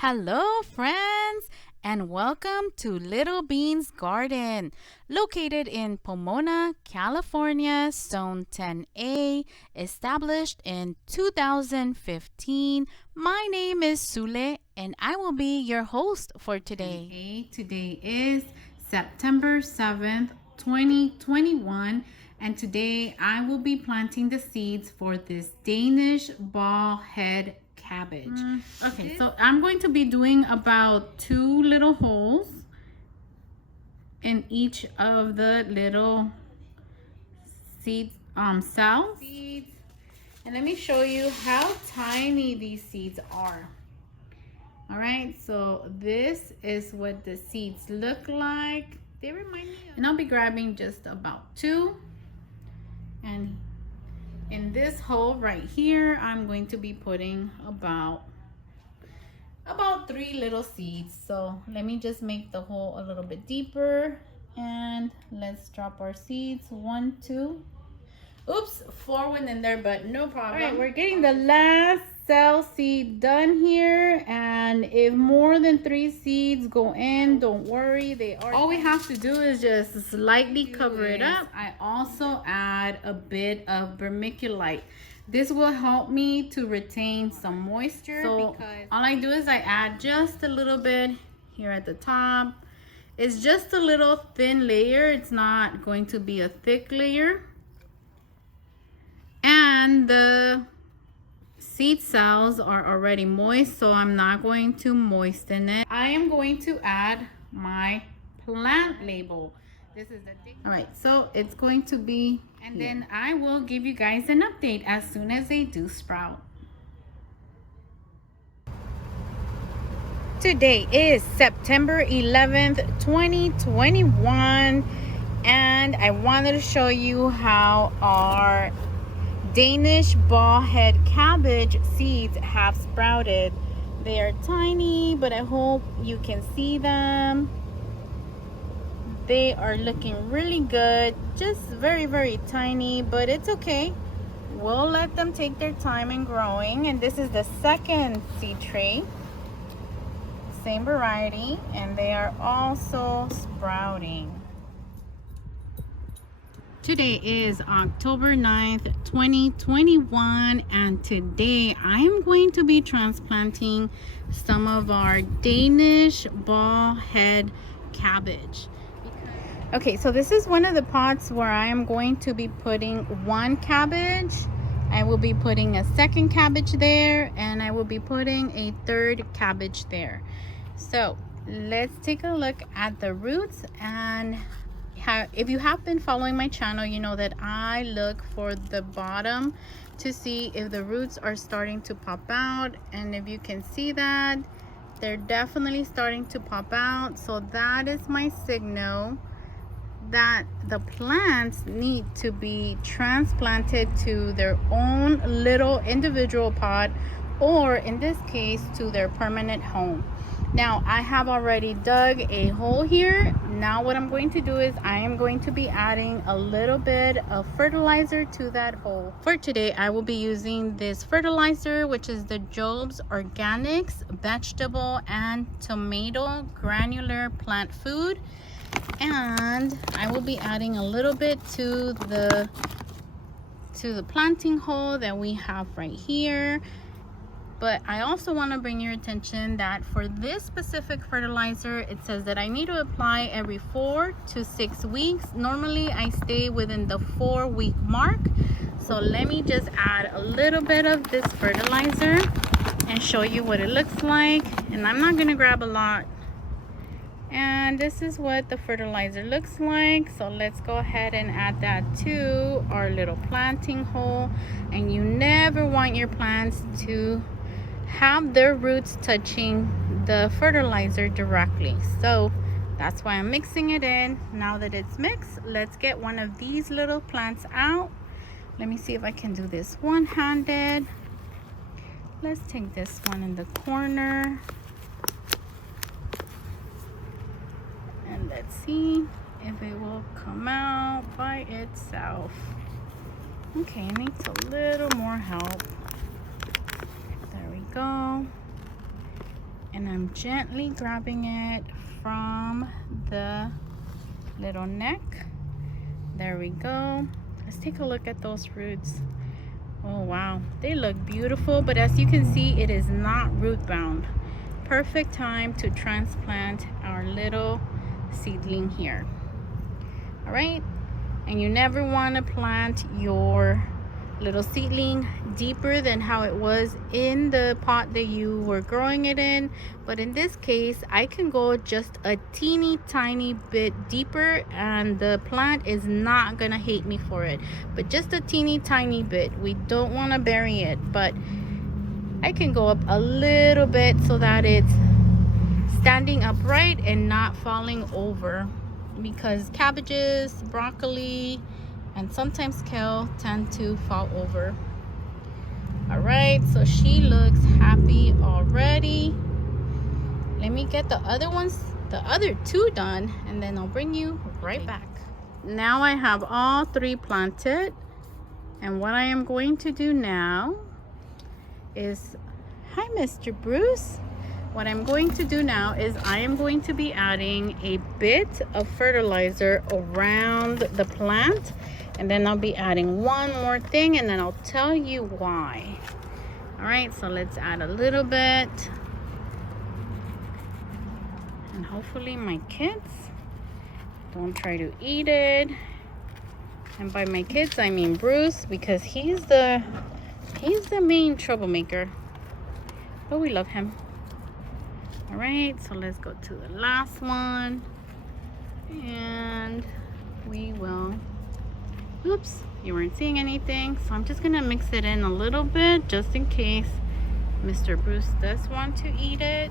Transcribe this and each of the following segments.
Hello, friends, and welcome to Little Bean's Garden, located in Pomona, California, Zone 10A, established in 2015. My name is Sule, and I will be your host for today. Today is September 7th, 2021, and today I will be planting the seeds for this Danish Ball Head Cabbage. Okay, so I'm going to be doing about 2 little holes in each of the little seed cells. And let me show you how tiny these seeds are. All right, so this is what the seeds look like. They remind me of, and I'll be grabbing just about 2. And in this hole right here, I'm going to be putting about 3 little seeds. So let me just make the hole a little bit deeper, and let's drop our seeds. 1, 2. Oops, 4 went in there, but no problem. All right, we're getting the last cell seed done here, and if more than 3 seeds go in, don't worry, they are. All we have to do is just slightly cover it up. I also add a bit of vermiculite. This will help me to retain some moisture. So all I do is I add just a little bit here at the top. It's just a little thin layer. It's not going to be a thick layer. And the seed cells are already moist, so I'm not going to moisten it. I am going to add my plant label. This is the all right, so it's going to be, and then I will give you guys an update as soon as they do sprout. Today is September 11th, 2021, and I wanted to show you how our Danish Ball Head Cabbage seeds have sprouted. They are tiny, but I hope you can see them. They are looking really good, just very tiny, but it's okay. We'll let them take their time in growing. And this is the second seed tray, same variety, and they are also sprouting. Today is October 9th, 2021, and today I am going to be transplanting some of our Danish Ball Head Cabbage. Okay, so this is one of the pots where I am going to be putting 1 cabbage. I will be putting a 2nd cabbage there, and I will be putting a 3rd cabbage there. So let's take a look at the roots. And if you have been following my channel, you know that I look for the bottom to see if the roots are starting to pop out. And if you can see that, they're definitely starting to pop out. So that is my signal that the plants need to be transplanted to their own little individual pot, or in this case to their permanent home. Now I have already dug a hole here. Now what I'm going to do is I am going to be adding a little bit of fertilizer to that hole. For today I will be using this fertilizer, which is the Job's Organics Vegetable and Tomato Granular Plant Food. And I will be adding a little bit to the planting hole that we have right here. But I also want to bring your attention that for this specific fertilizer, it says that I need to apply every 4 to 6 weeks. Normally I stay within the 4-week mark. So let me just add a little bit of this fertilizer and show you what it looks like. And I'm not going to grab a lot. And this is what the fertilizer looks like. So let's go ahead and add that to our little planting hole. And you never want your plants to have their roots touching the fertilizer directly. So that's why I'm mixing it in. Now that it's mixed, let's get one of these little plants out. Let me see if I can do this one-handed. Let's take this one in the corner. And let's see if it will come out by itself. Okay, it needs a little more help. There we go. and I'm gently grabbing it from the little neck. There we go. Let's take a look at those roots. Oh wow, they look beautiful, but as you can see, it is not root bound. Perfect time to transplant our little seedling here. All right, and you never want to plant your little seedling deeper than how it was in the pot that you were growing it in. But in this case, I can go just a teeny tiny bit deeper and the plant is not gonna hate me for it, but just a teeny tiny bit. We don't want to bury it, but I can go up a little bit so that it's standing upright and not falling over, because cabbages, broccoli, and sometimes kale tend to fall over. All right, so she looks happy already. Let me get the other two done, and then I'll bring you right back. Now I have all three planted, and what I am going to do now is, hi Mr. Bruce. What I'm going to do now is I am going to be adding a bit of fertilizer around the plant, and then I'll be adding one more thing, and then I'll tell you why. All right, so let's add a little bit, and hopefully my kids don't try to eat it. And by my kids I mean Bruce, because he's the main troublemaker, but we love him. All right, so let's go to the last one, and we will, oops, you weren't seeing anything, so I'm just gonna mix it in a little bit just in case Mr. Bruce does want to eat it.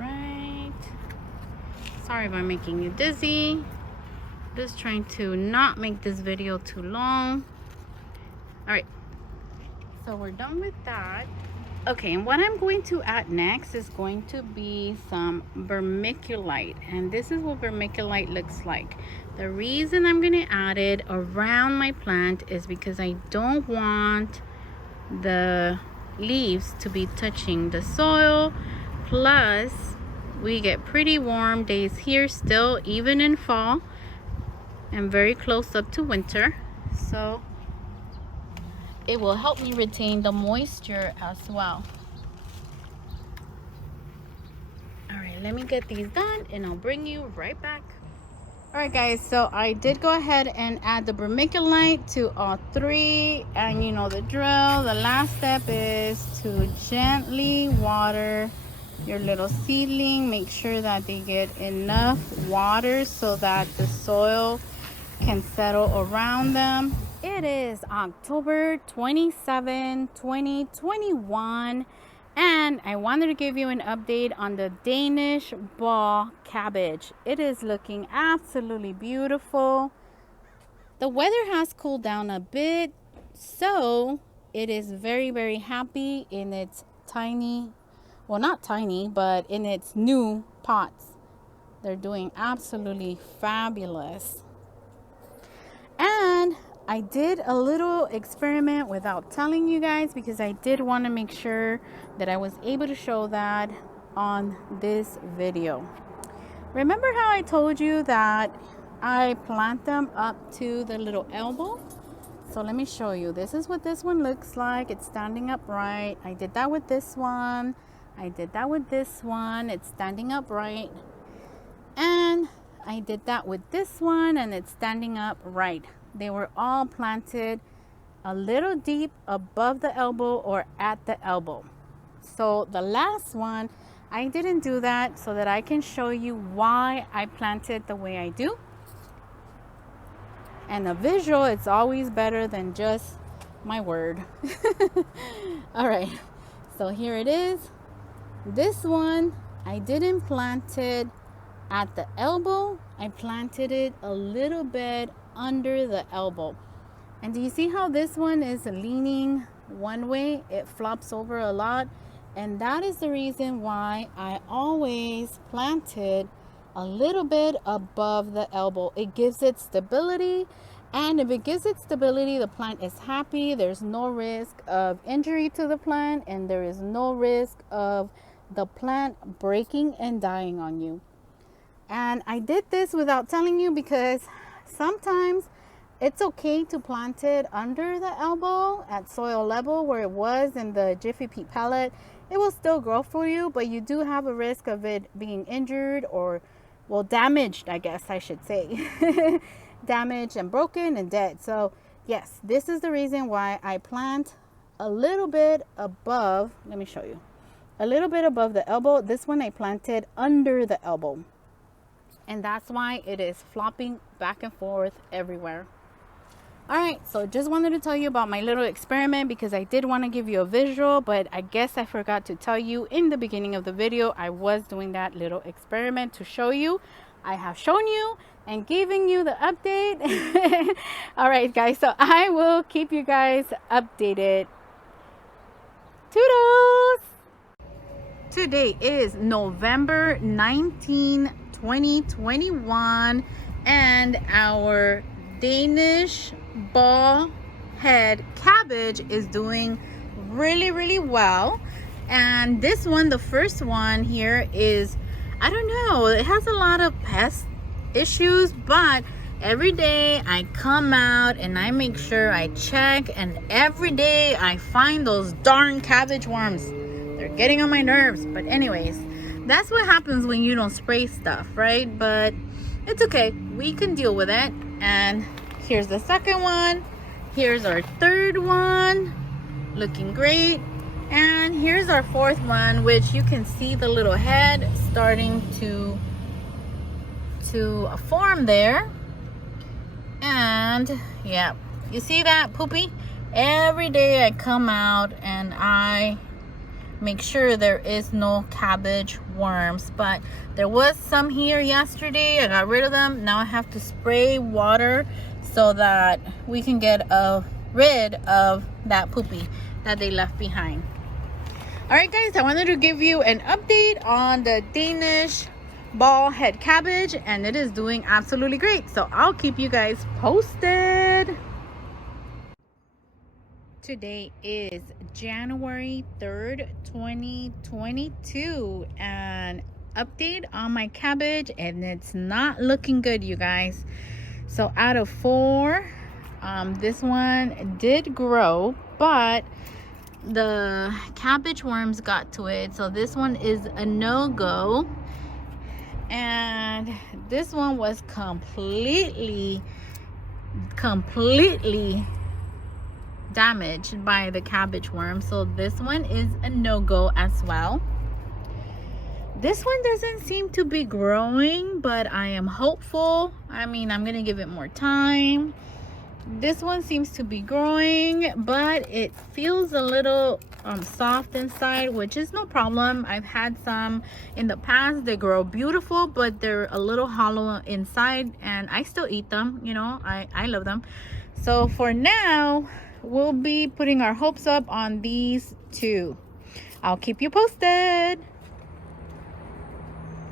Right, sorry if I'm making you dizzy. Just trying to not make this video too long. All right, so we're done with that. Okay, and what I'm going to add next is going to be some vermiculite, and this is what vermiculite looks like. The reason I'm going to add it around my plant is because I don't want the leaves to be touching the soil. Plus, we get pretty warm days here still, even in fall, and very close up to winter. So it will help me retain the moisture as well. All right, let me get these done and I'll bring you right back. All right guys, so I did go ahead and add the vermiculite to all three, and you know the drill. The last step is to gently water your little seedling. Make sure that they get enough water so that the soil can settle around them. It is October 27, 2021, and I wanted to give you an update on the Danish Ball Cabbage. It is looking absolutely beautiful. The weather has cooled down a bit, so it is very, very happy in its tiny, well, not tiny, but in its new pots. They're doing absolutely fabulous. And I did a little experiment without telling you guys, because I did want to make sure that I was able to show that on this video. Remember how I told you that I plant them up to the little elbow? So let me show you. This is what this one looks like. It's standing upright. I did that with this one. I did that with this one. It's standing upright. And I did that with this one, and it's standing upright. They were all planted a little deep above the elbow or at the elbow. So the last one, I didn't do that so that I can show you why I planted the way I do. And the visual, it's always better than just my word. All right, so here it is. This one, I didn't plant it at the elbow. I planted it a little bit under the elbow. And do you see how this one is leaning one way? It flops over a lot, and that is the reason why I always plant it a little bit above the elbow. It gives it stability, And if it gives it stability, the plant is happy. There's no risk of injury to the plant, and there is no risk of the plant breaking and dying on you. And I did this without telling you because sometimes it's okay to plant it under the elbow at soil level where it was in the Jiffy Pea pellet. It will still grow for you, but you do have a risk of it being injured or, well, damaged, I guess I should say. Damaged and broken and dead. So yes, this is the reason why I plant a little bit above. Let me show you. A little bit above the elbow. This one I planted under the elbow. And that's why it is flopping back and forth everywhere. All right, so just wanted to tell you about my little experiment because I did want to give you a visual, but I guess I forgot to tell you in the beginning of the video, I was doing that little experiment to show you. I have shown you and giving you the update. All right, guys, so I will keep you guys updated. Toodles! Today is November 19, 2021, and our Danish Ball Head Cabbage is doing really well. And this one, the first one here, is, I don't know, it has a lot of pest issues, but every day I come out and I make sure I check, and every day I find those darn cabbage worms. They're getting on my nerves. But anyways, that's what happens when you don't spray stuff, right? But it's okay, we can deal with it. And here's the second one. Here's our third one, looking great. And here's our fourth one, which you can see the little head starting to form there. And yeah, you see that, Poopy? Every day I come out and I make sure there is no cabbage worms, but there was some here yesterday. I got rid of them. Now I have to spray water so that we can get rid of that poopy that they left behind. All right, guys, I wanted to give you an update on the Danish Ball Head Cabbage, and it is doing absolutely great. So I'll keep you guys posted. Today is January 3rd, 2022, and update on my cabbage, and it's not looking good, you guys. So out of 4, this one did grow, but the cabbage worms got to it. So this one is a no-go, and this one was completely damaged by the cabbage worm. So this one is a no-go as well. This one doesn't seem to be growing, but I am hopeful. I mean, I'm gonna give it more time. This one seems to be growing, but it feels a little soft inside, which is no problem. I've had some in the past. They grow beautiful, but they're a little hollow inside, and I still eat them. You know, I love them. So for now, we'll be putting our hopes up on these 2. I'll keep you posted.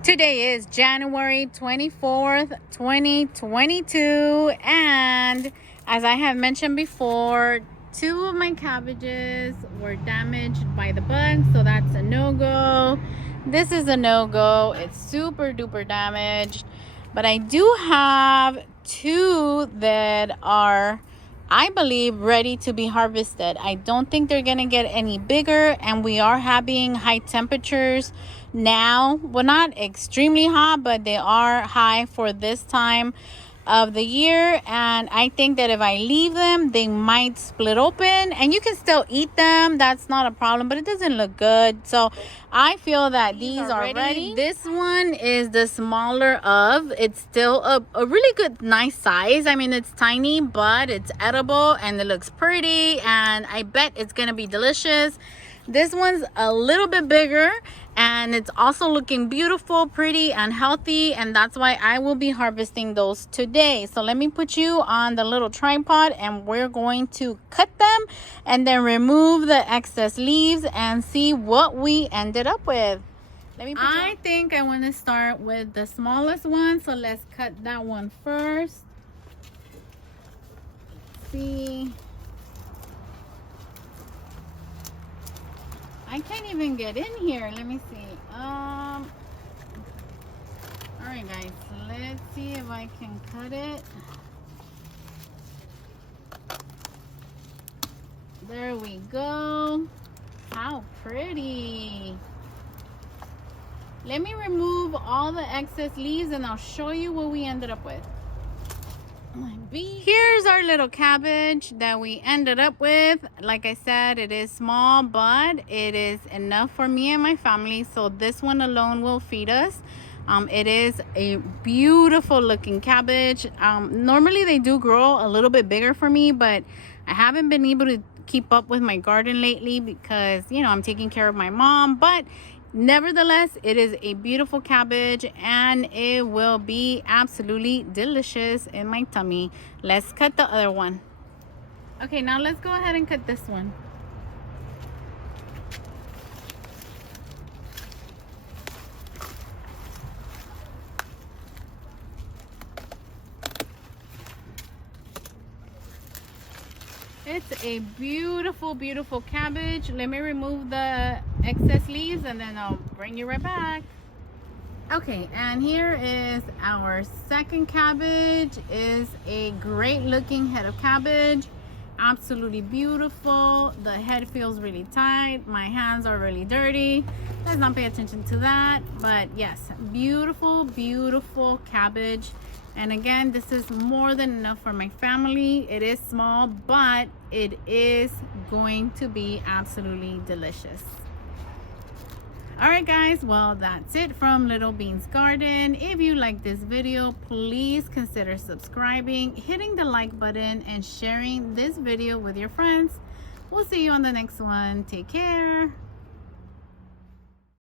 Today is January 24th, 2022, and as I have mentioned before, 2 of my cabbages were damaged by the bugs, so that's a no-go. This is a no-go. It's super duper damaged, but I do have 2 that are, I believe, ready to be harvested. I don't think they're gonna get any bigger, and we are having high temperatures now. Well, not extremely hot, but they are high for this time of the year, and I think that if I leave them, they might split open, and you can still eat them. That's not a problem, but it doesn't look good. So I feel that these are ready. This one is the smaller of. It's still a really good, nice size. I mean, it's tiny, but it's edible and it looks pretty, and I bet it's gonna be delicious. This one's a little bit bigger, and it's also looking beautiful, pretty, and healthy, and that's why I will be harvesting those today. So let me put you on the little tripod, and we're going to cut them and then remove the excess leaves and see what we ended up with. I think I want to start with the smallest one, so let's cut that one first. see. I can't even get in here. Let me see. All right, guys. Let's see if I can cut it. There we go. How pretty. Let me remove all the excess leaves and I'll show you what we ended up with. Here's our little cabbage that we ended up with. Like I said, it is small, but it is enough for me and my family. So this one alone will feed us. It is a beautiful looking cabbage. Normally they do grow a little bit bigger for me, but I haven't been able to keep up with my garden lately because, you know, I'm taking care of my mom. But nevertheless, it is a beautiful cabbage and it will be absolutely delicious in my tummy. Let's cut the other one. Okay, now let's go ahead and cut this one. It's a beautiful, beautiful cabbage. Let me remove the excess leaves and then I'll bring you right back. Okay, and here is our second cabbage. Is a great looking head of cabbage. Absolutely beautiful. The head feels really tight. My hands are really dirty. Let's not pay attention to that. But yes, beautiful, beautiful cabbage. And again, this is more than enough for my family. It is small, but it is going to be absolutely delicious. All right, guys, well, that's it from Little Bean's Garden. If you like this video, please consider subscribing, hitting the like button, and sharing this video with your friends. We'll see you on the next one. Take care.